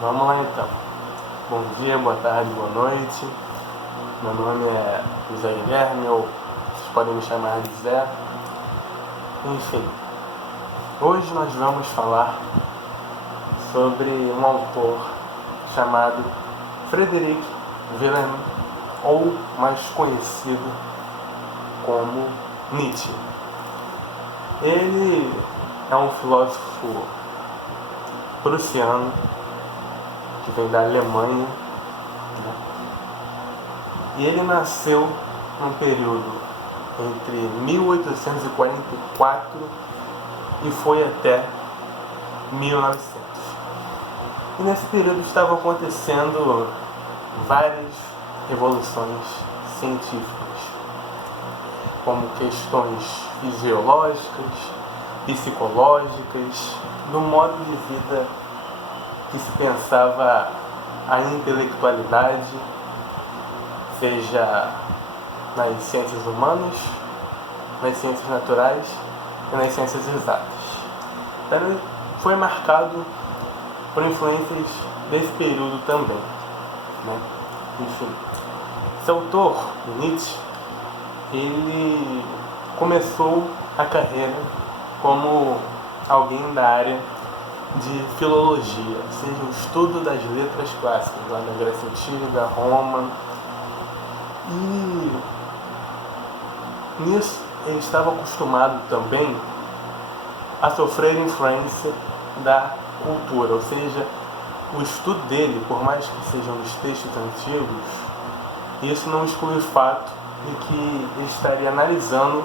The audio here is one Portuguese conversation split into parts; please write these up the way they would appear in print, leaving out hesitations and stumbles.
Vamos lá então. Bom dia, boa tarde, boa noite. Meu nome é José Guilherme, ou vocês podem me chamar de Zé. Enfim, hoje nós vamos falar sobre um autor chamado Frederic Vilhelm, ou mais conhecido como Nietzsche. Ele é um filósofo prussiano que vem da Alemanha, né? E ele nasceu num período entre 1844 e foi até 1900. E nesse período estavam acontecendo várias revoluções científicas, como questões fisiológicas, psicológicas, do modo de vida que se pensava a intelectualidade, seja nas ciências humanas, nas ciências naturais e nas ciências exatas. Então ele foi marcado por influências desse período também, né? Enfim, esse autor, Nietzsche, ele começou a carreira como alguém da área de filologia, ou seja, o estudo das letras clássicas, lá na Grécia Antiga, Roma. E nisso ele estava acostumado também a sofrer influência da cultura, ou seja, o estudo dele, por mais que sejam nos textos antigos, isso não exclui o fato de que ele estaria analisando,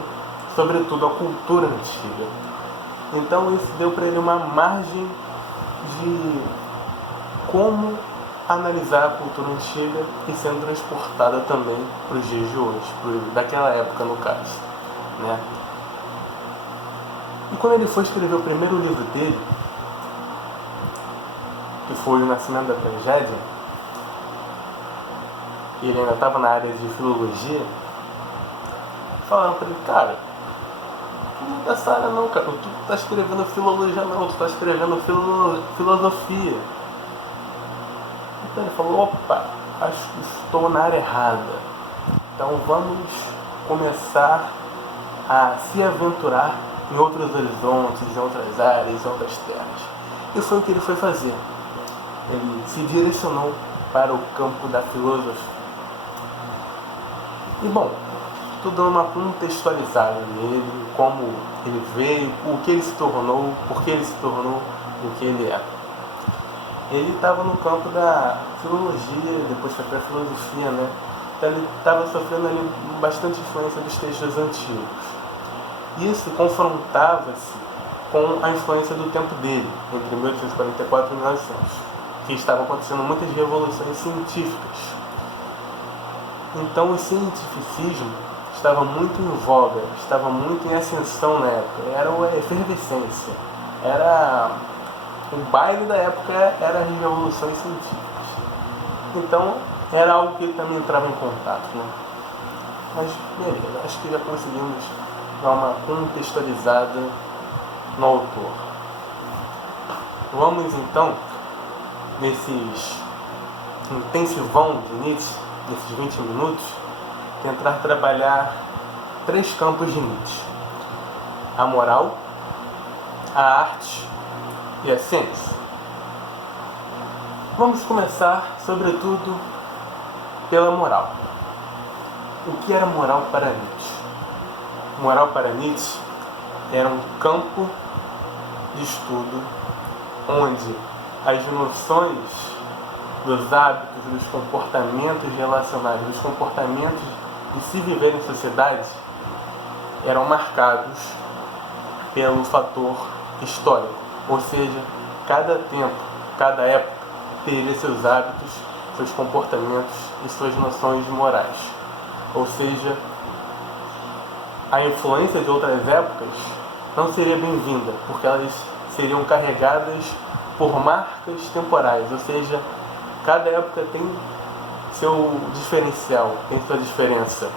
sobretudo, a cultura antiga. Então isso deu para ele uma margem de como analisar a cultura antiga e sendo transportada também para os dias de hoje, daquela época no caso, né? E quando ele foi escrever o primeiro livro dele, que foi O Nascimento da Tragédia, e ele ainda estava na área de filologia, falaram para ele: cara, não é dessa área não, cara, tu tá escrevendo filologia não, tu tá escrevendo filosofia. Então ele falou: opa, acho que estou na área errada, então vamos começar a se aventurar em outros horizontes, em outras áreas, em outras terras. E foi o que ele foi fazer. Ele se direcionou para o campo da filosofia. E bom, estou dando uma contextualizada nele, como ele veio, o que ele se tornou, por que ele se tornou o que ele é. Ele estava no campo da filologia, depois foi para a filosofia, né? Então ele estava sofrendo ali bastante influência dos textos antigos. Isso confrontava-se com a influência do tempo dele, entre 1844 e 1900, que estavam acontecendo muitas revoluções científicas. Então o cientificismo estava muito em voga, estava muito em ascensão na época, era a efervescência, era o baile da época, era as revoluções científicas. Então era algo que ele também entrava em contato, né? Mas beleza, acho que já conseguimos dar uma contextualizada no autor. Vamos então, nesses intensivão de Nietzsche, nesses 20 minutos, tentar trabalhar 3 campos de Nietzsche: a moral, a arte e a ciência. Vamos começar, sobretudo, pela moral. O que era moral para Nietzsche? Moral para Nietzsche era um campo de estudo onde as noções dos hábitos, dos comportamentos relacionais, dos comportamentos de se viver em sociedade eram marcados pelo fator histórico. Ou seja, cada tempo, cada época teria seus hábitos, seus comportamentos e suas noções morais. Ou seja, a influência de outras épocas não seria bem-vinda, porque elas seriam carregadas por marcas temporais, ou seja, cada época tem seu diferencial, tem sua diferença.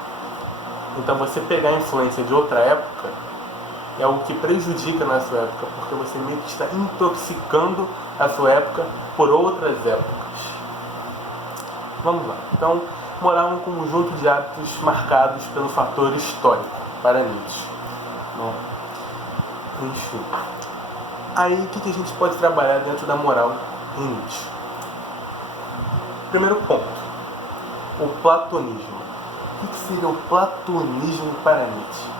Então você pegar a influência de outra época é algo que prejudica na sua época, porque você meio que está intoxicando a sua época por outras épocas. Vamos lá. Então, moral é um conjunto de hábitos marcados pelo fator histórico, para Nietzsche. Né? Enfim. Aí, o que a gente pode trabalhar dentro da moral em Nietzsche? Primeiro ponto, o platonismo. O que seria o platonismo para Nietzsche?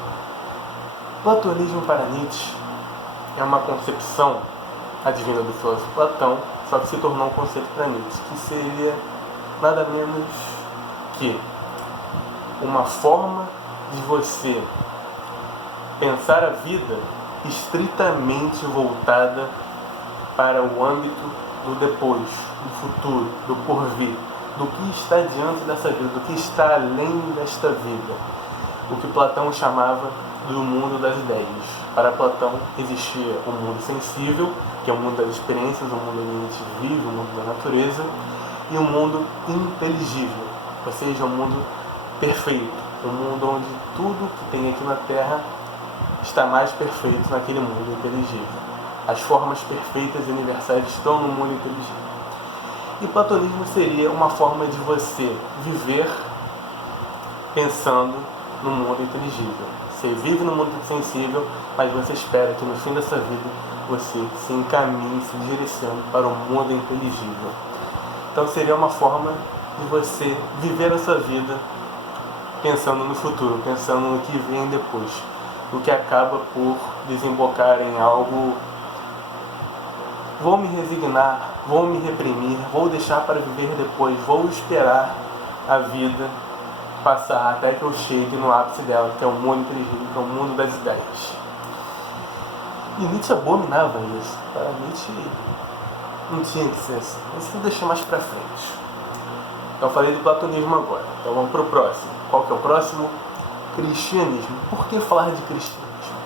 O platonismo para Nietzsche é uma concepção advinda do filósofo Platão, só que se tornou um conceito para Nietzsche, que seria nada menos que uma forma de você pensar a vida estritamente voltada para o âmbito do depois, do futuro, do porvir, do que está diante dessa vida, do que está além desta vida. O que Platão chamava do mundo das ideias. Para Platão existia o mundo sensível, que é o mundo das experiências, o mundo onde a gente vive, o mundo da natureza, e o mundo inteligível, ou seja, o mundo perfeito, o mundo onde tudo que tem aqui na Terra está mais perfeito naquele mundo inteligível. As formas perfeitas e universais estão no mundo inteligível. E o platonismo seria uma forma de você viver pensando no mundo inteligível. Você vive no mundo sensível, mas você espera que no fim dessa vida você se encaminhe, se direcione para o mundo inteligível. Então seria uma forma de você viver a sua vida pensando no futuro, pensando no que vem depois, o que acaba por desembocar em algo: vou me resignar, vou me reprimir, vou deixar para viver depois, vou esperar a vida passar até que eu chegue no ápice dela, que é o mundo inteligível, que é o mundo das ideias. E Nietzsche abominava isso. Para Nietzsche não tinha que ser assim. Isso eu deixei mais para frente. Então eu falei do platonismo agora. Então vamos para o próximo. Qual que é o próximo? Cristianismo. Por que falar de cristianismo?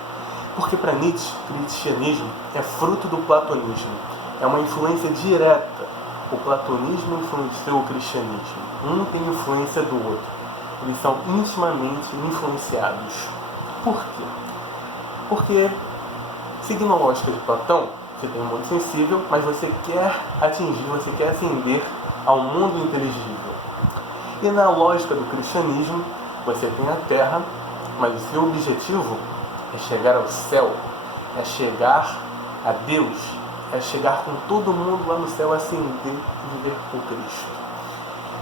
Porque para Nietzsche, cristianismo é fruto do platonismo. É uma influência direta. O platonismo influenciou o cristianismo. Um tem influência do outro. Eles são intimamente influenciados. Por quê? Porque, seguindo a lógica de Platão, você tem um mundo sensível, mas você quer atingir, você quer ascender ao mundo inteligível. E na lógica do cristianismo, você tem a Terra, mas o seu objetivo é chegar ao céu, é chegar a Deus, é chegar com todo mundo lá no céu, ascender e viver com Cristo.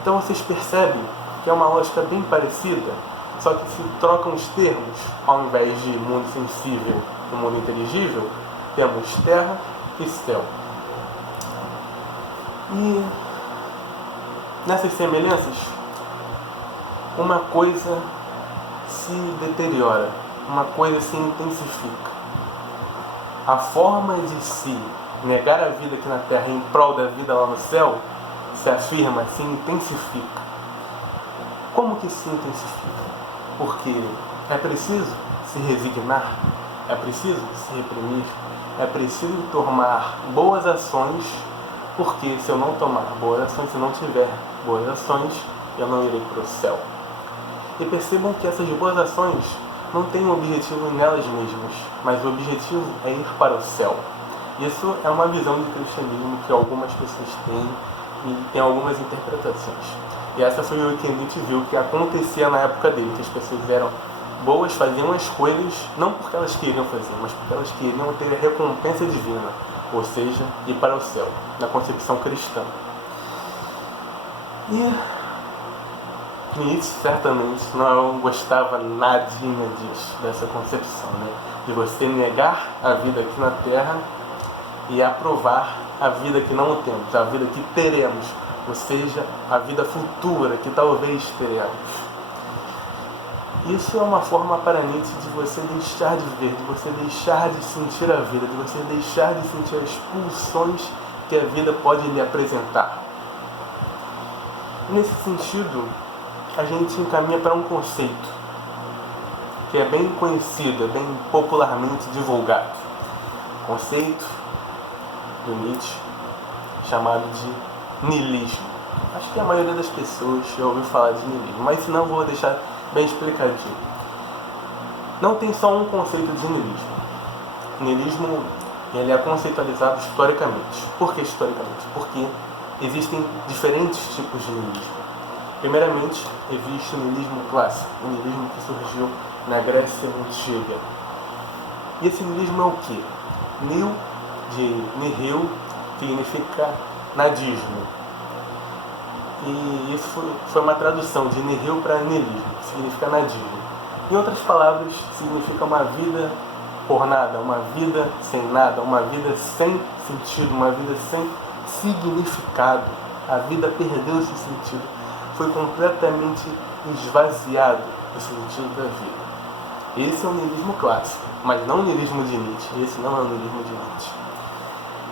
Então vocês percebem que é uma lógica bem parecida, só que se trocam os termos. Ao invés de mundo sensível e mundo inteligível, temos terra e céu. E nessas semelhanças, uma coisa se deteriora, uma coisa se intensifica. A forma de se negar a vida aqui na Terra em prol da vida lá no céu se afirma, se intensifica. Como que se intensifica? Porque é preciso se resignar, é preciso se reprimir, é preciso tomar boas ações, porque se eu não tomar boas ações, se eu não tiver boas ações, eu não irei para o céu. E percebam que essas boas ações não têm um objetivo nelas mesmas, mas o objetivo é ir para o céu. Isso é uma visão de cristianismo que algumas pessoas têm e tem algumas interpretações. E essa foi o que Nietzsche viu que acontecia na época dele, que as pessoas eram boas, faziam as coisas não porque elas queriam fazer, mas porque elas queriam ter a recompensa divina, ou seja, ir para o céu, na concepção cristã. E Nietzsche certamente não gostava nadinha disso, dessa concepção, né? De você negar a vida aqui na Terra e aprovar a vida que não temos, a vida que teremos, ou seja, a vida futura que talvez teremos. Isso é uma forma para Nietzsche de você deixar de viver, de você deixar de sentir a vida, de você deixar de sentir as pulsões que a vida pode lhe apresentar. Nesse sentido, a gente encaminha para um conceito que é bem conhecido, é bem popularmente divulgado. Conceito do Nietzsche chamado de niilismo. Acho que a maioria das pessoas já ouviu falar de niilismo, mas se não, vou deixar bem explicadinho. Não tem só um conceito de niilismo. O niilismo ele é conceitualizado historicamente. Por que historicamente? Porque existem diferentes tipos de niilismo. Primeiramente, existe o niilismo clássico, o niilismo que surgiu na Grécia Antiga. E esse niilismo é o quê? Nil, de nihil, significa nadismo. E isso foi uma tradução de nihil para niilismo, que significa nadismo. Em outras palavras, significa uma vida por nada, uma vida sem nada, uma vida sem sentido, uma vida sem significado. A vida perdeu esse sentido, foi completamente esvaziado o sentido da vida. Esse é o niilismo clássico, mas não o niilismo de Nietzsche. Esse não é o niilismo de Nietzsche.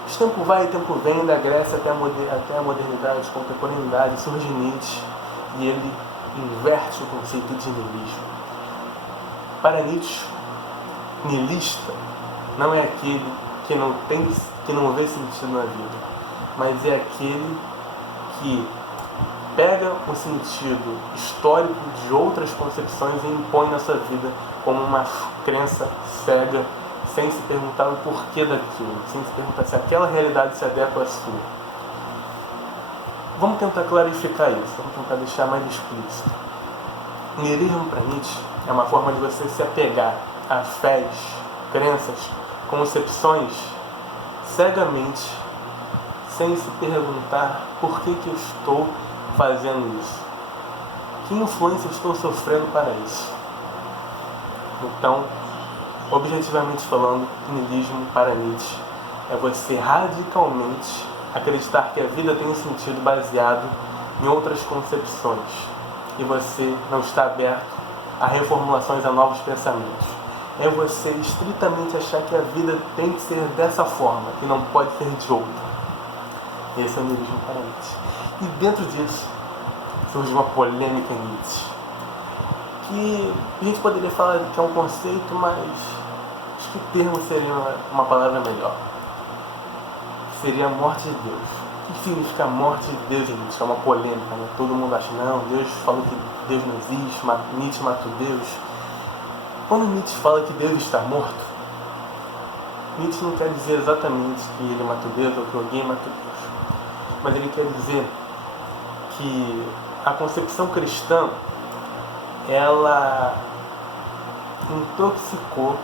O tempo vai e tempo vem, da Grécia até a modernidade, contemporaneidade, surge Nietzsche e ele inverte o conceito de niilismo. Para Nietzsche, niilista não é aquele que não vê sentido na vida, mas é aquele que pega o sentido histórico de outras concepções e impõe na sua vida como uma crença cega, sem se perguntar o porquê daquilo, sem se perguntar se aquela realidade se adequa à sua. Vamos tentar clarificar isso, vamos tentar deixar mais explícito. O niilismo para Nietzsche é uma forma de você se apegar a fés, crenças, concepções cegamente, sem se perguntar por que eu estou fazendo isso, que influência eu estou sofrendo para isso. Então, objetivamente falando, o niilismo para Nietzsche é você radicalmente acreditar que a vida tem um sentido baseado em outras concepções e você não está aberto a reformulações, a novos pensamentos. É você estritamente achar que a vida tem que ser dessa forma, que não pode ser de outra. Esse é o niilismo para Nietzsche. E dentro disso surge uma polêmica em Nietzsche, que a gente poderia falar que é um conceito, mas acho que o termo seria uma palavra melhor. Seria a morte de Deus. O que significa a morte de Deus em Nietzsche? É uma polêmica, né? Todo mundo acha, não, Deus falou que Deus não existe, Nietzsche matou Deus. Quando Nietzsche fala que Deus está morto, Nietzsche não quer dizer exatamente que ele matou Deus ou que alguém matou Deus. Mas ele quer dizer que a concepção cristã, ela intoxicou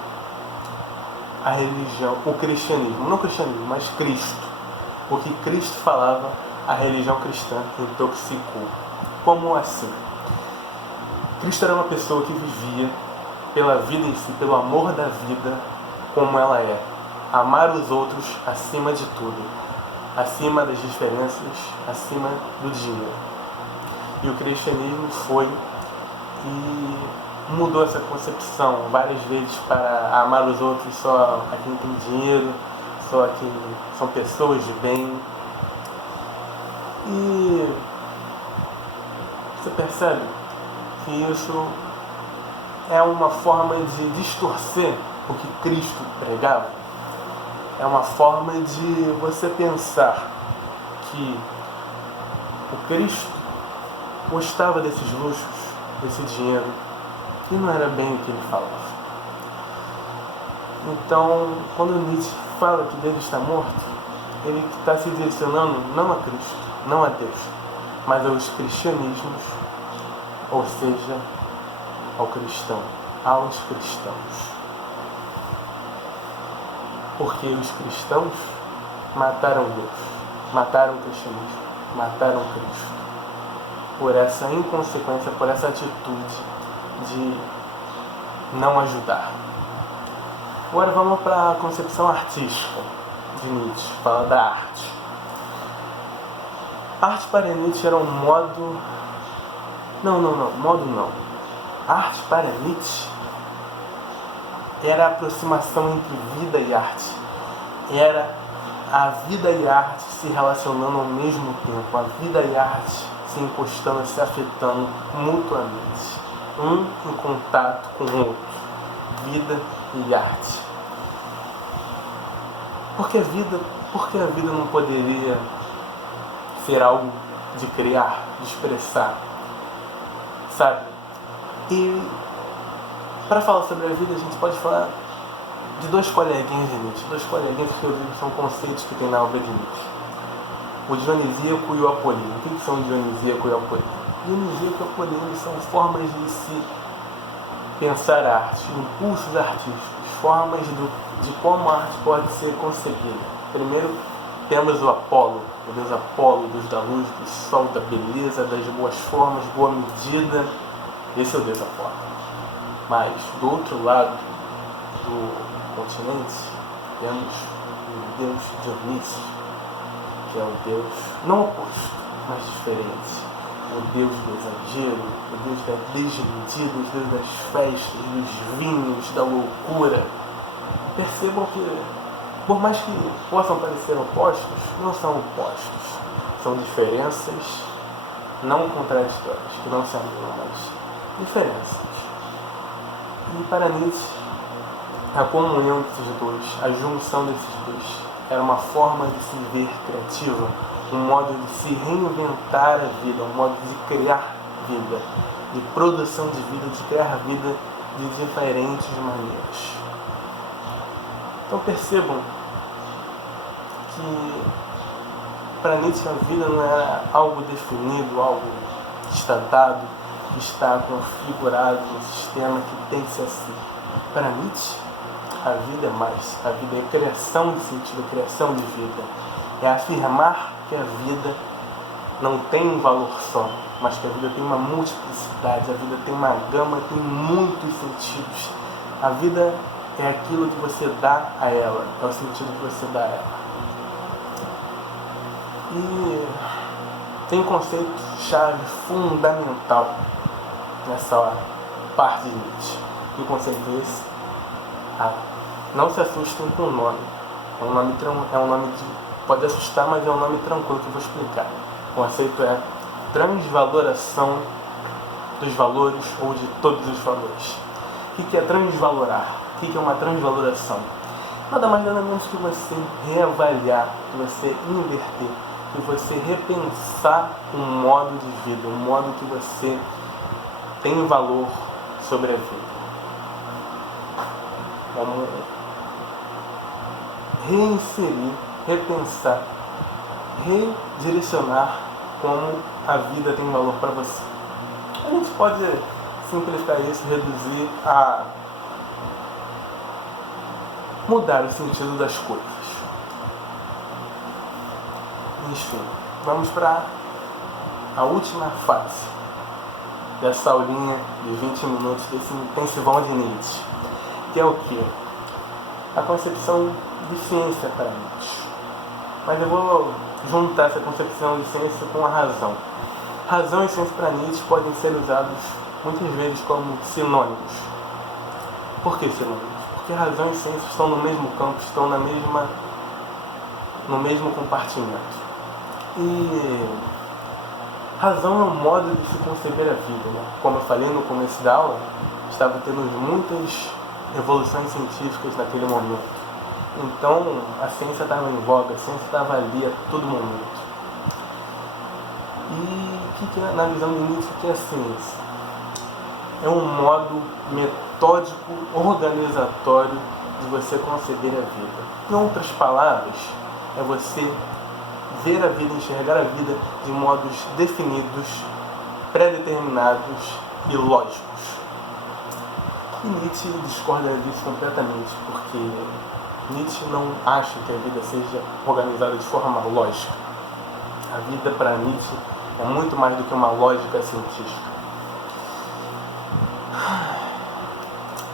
a religião, o cristianismo, não o cristianismo, mas Cristo. O que Cristo falava, a religião cristã intoxicou. Como assim? Cristo era uma pessoa que vivia pela vida em si, pelo amor da vida como ela é. Amar os outros acima de tudo, acima das diferenças, acima do dinheiro. E o cristianismo foi e mudou essa concepção várias vezes para amar os outros só a quem tem dinheiro, só a quem são pessoas de bem. E você percebe que isso é uma forma de distorcer o que Cristo pregava. É uma forma de você pensar que o Cristo gostava desses luxos, desse dinheiro, e não era bem o que ele falava. Então, quando Nietzsche fala que Deus está morto, ele está se direcionando não a Cristo, não a Deus, mas aos cristianismos, ou seja, ao cristão, aos cristãos. Porque os cristãos mataram Deus, mataram o cristianismo, mataram Cristo. Por essa inconsequência, por essa atitude de não ajudar. Agora vamos para a concepção artística de Nietzsche, fala da arte. Arte para Nietzsche era um modo... modo não. Arte para Nietzsche era a aproximação entre vida e arte. Era a vida e a arte se relacionando ao mesmo tempo. A vida e a arte se encostando, se afetando mutuamente. Um em contato com o outro. Vida e arte. Por que a vida não poderia ser algo de criar, de expressar? Sabe? E para falar sobre a vida, a gente pode falar de dois coleguinhas de Nietzsche. Dois coleguinhas que eu digo são conceitos que tem na obra de Nietzsche. O dionisíaco e o apolíneo. O que são o dionisíaco e o apolíneo? O dionisíaco e o apolíneo são formas de se pensar a arte, impulsos artísticos, formas de como a arte pode ser concebida. Primeiro temos o Apolo, o deus Apolo, o deus da luz, do sol, da beleza, das boas formas, boa medida. Esse é o deus Apolo. Mas do outro lado do continente temos o deus Dionísio, que é o deus não oposto, mas diferente. O deus do exagero, o deus da desmedida, o deus das festas, dos vinhos, da loucura. Percebam que, por mais que possam parecer opostos, não são opostos. São diferenças não contraditórias, que não se anulam, mas diferenças. E para Nietzsche, a comunhão desses dois, a junção desses dois, era uma forma de se ver criativa, um modo de se reinventar a vida, um modo de criar vida, de produção de vida, de criar vida de diferentes maneiras. Então percebam que para Nietzsche a vida não era algo definido, algo que está dado, que está configurado no sistema que tem que ser assim. Para Nietzsche, a vida é mais, a vida é criação de sentido, criação de vida. É afirmar que a vida não tem um valor só, mas que a vida tem uma multiplicidade, a vida tem uma gama, tem muitos sentidos. A vida é aquilo que você dá a ela, é o sentido que você dá a ela. E tem um conceito-chave fundamental nessa parte de Nietzsche. E o conceito é esse: não se assustem com o nome. É um nome de pode assustar, mas é um nome tranquilo que eu vou explicar. O conceito é transvaloração dos valores ou de todos os valores. O que é transvalorar? O que é uma transvaloração? Nada mais nada menos que você reavaliar, que você inverter, que você repensar um modo de vida, um modo que você tem valor sobre a vida. Vamos reinserir, repensar, redirecionar como a vida tem valor para você. A gente pode simplificar isso, reduzir a mudar o sentido das coisas. Enfim, vamos para a última fase dessa aulinha de 20 minutos desse intensivão de Nietzsche, que é o que? A concepção de ciência para Nietzsche. Mas eu vou juntar essa concepção de ciência com a razão. Razão e ciência para Nietzsche podem ser usados muitas vezes como sinônimos. Por que sinônimos? Porque razão e ciência estão no mesmo campo, estão no mesmo compartimento. E razão é um modo de se conceber a vida, né? Como eu falei no começo da aula, estava tendo muitas evoluções científicas naquele momento. Então a ciência estava em voga, a ciência estava ali a todo momento. E o que é, na visão de Nietzsche, o que é a ciência? É um modo metódico, organizatório de você conceber a vida. Em outras palavras, é você ver a vida, enxergar a vida de modos definidos, pré-determinados e lógicos. E Nietzsche discorda disso completamente, porque Nietzsche não acha que a vida seja organizada de forma lógica. A vida para Nietzsche é muito mais do que uma lógica científica.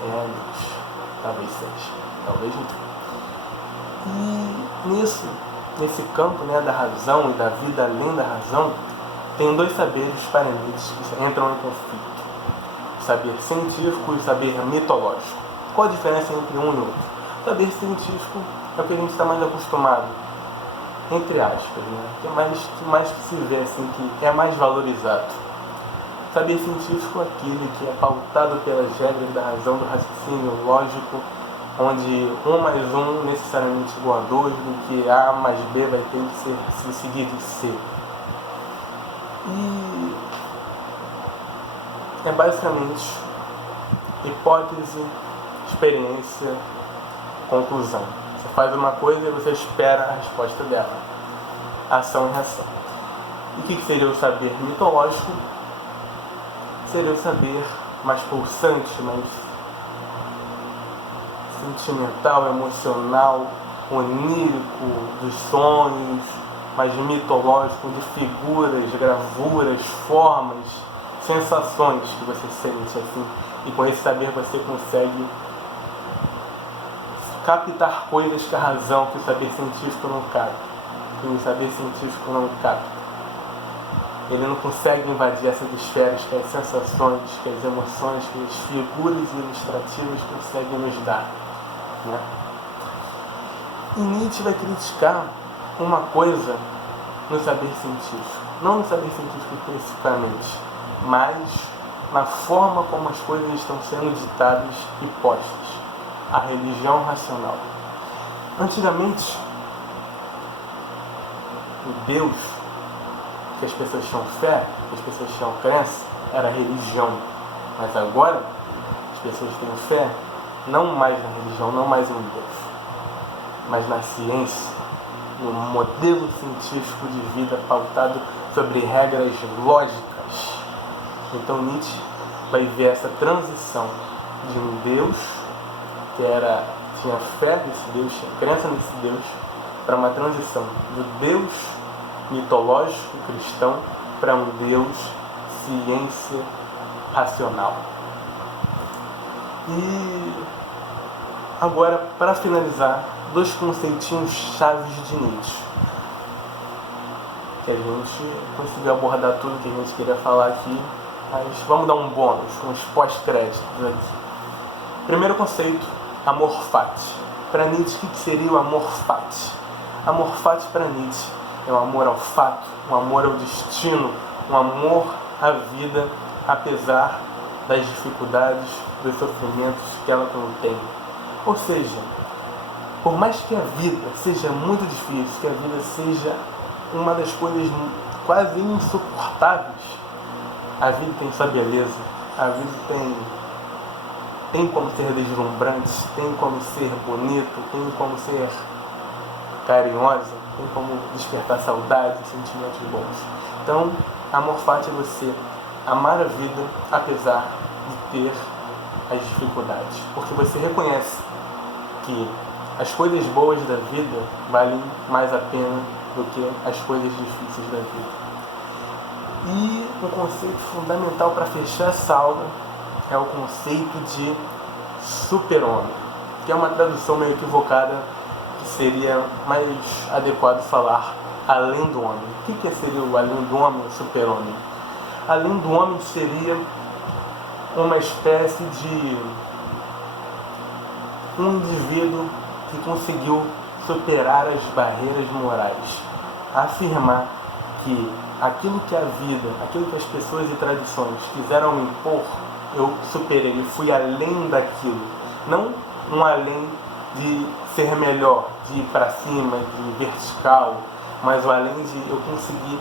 Nietzsche, talvez seja, talvez não. E nesse campo, né, da razão e da vida além da razão, tem dois saberes para Nietzsche que entram em conflito: o saber científico e o saber mitológico. Qual a diferença entre um e outro? O saber científico é o que a gente está mais acostumado, entre aspas, né? Que é mais que se vê assim, que é mais valorizado. O saber científico é aquele que é pautado pelas regras da razão, do raciocínio lógico, onde 1 mais 1 necessariamente igual a 2, do que A mais B vai ter que se seguir de C. E é basicamente hipótese, experiência conclusão. Você faz uma coisa e você espera a resposta dela. Ação e reação. E o que seria o saber mitológico? Seria o saber mais pulsante, mais sentimental, emocional, onírico, dos sonhos, mais mitológico, de figuras, gravuras, formas, sensações que você sente assim. E com esse saber você consegue captar coisas que a razão, que o saber científico não capta. Que o saber científico não capta. Ele não consegue invadir essas esferas que as sensações, que as emoções, que as figuras ilustrativas conseguem nos dar. Né? E Nietzsche vai criticar uma coisa no saber científico. Não no saber científico especificamente, mas na forma como as coisas estão sendo ditadas e postas. A religião racional. Antigamente, o Deus que as pessoas tinham fé, que as pessoas tinham crença, era religião. Mas agora, as pessoas têm fé não mais na religião, não mais em Deus, mas na ciência, no modelo científico de vida pautado sobre regras lógicas. Então Nietzsche vai ver essa transição de um Deus que tinha fé nesse Deus, tinha crença nesse Deus, para uma transição do Deus mitológico cristão para um Deus ciência racional. E agora, para finalizar, 2 conceitinhos chaves de Nietzsche, que a gente conseguiu abordar tudo que a gente queria falar aqui, mas vamos dar um bônus, uns pós-créditos aqui. Primeiro conceito, amor fati. Para Nietzsche, o que seria o amor fati? Amor fati para Nietzsche é um amor ao fato, um amor ao destino, um amor à vida, apesar das dificuldades, dos sofrimentos que ela contém. Ou seja, por mais que a vida seja muito difícil, que a vida seja uma das coisas quase insuportáveis, a vida tem sua beleza, a vida tem como ser deslumbrante, tem como ser bonito, tem como ser carinhosa, tem como despertar saudade, sentimentos bons. Então, amor fati é você amar a vida apesar de ter as dificuldades, porque você reconhece que as coisas boas da vida valem mais a pena do que as coisas difíceis da vida. E um conceito fundamental para fechar essa aula é o conceito de super-homem, que é uma tradução meio equivocada, que seria mais adequado falar além do homem. O que seria o além do homem, o super-homem? Além do homem seria uma espécie de um indivíduo que conseguiu superar as barreiras morais, afirmar que aquilo que a vida, aquilo que as pessoas e tradições quiseram me impor, eu superei, eu fui além daquilo. Não um além de ser melhor, de ir para cima, de vertical, mas o além de eu conseguir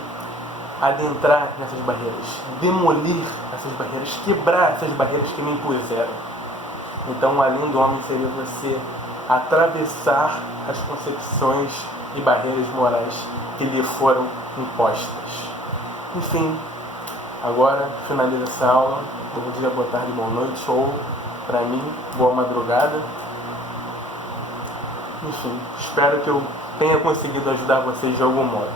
adentrar nessas barreiras, demolir essas barreiras, quebrar essas barreiras que me impuseram. Então, o além do homem seria você atravessar as concepções e barreiras morais que lhe foram impostas. Enfim, agora finaliza essa aula. Bom dia, boa tarde, boa noite, ou para mim, boa madrugada. Enfim, espero que eu tenha conseguido ajudar vocês de algum modo.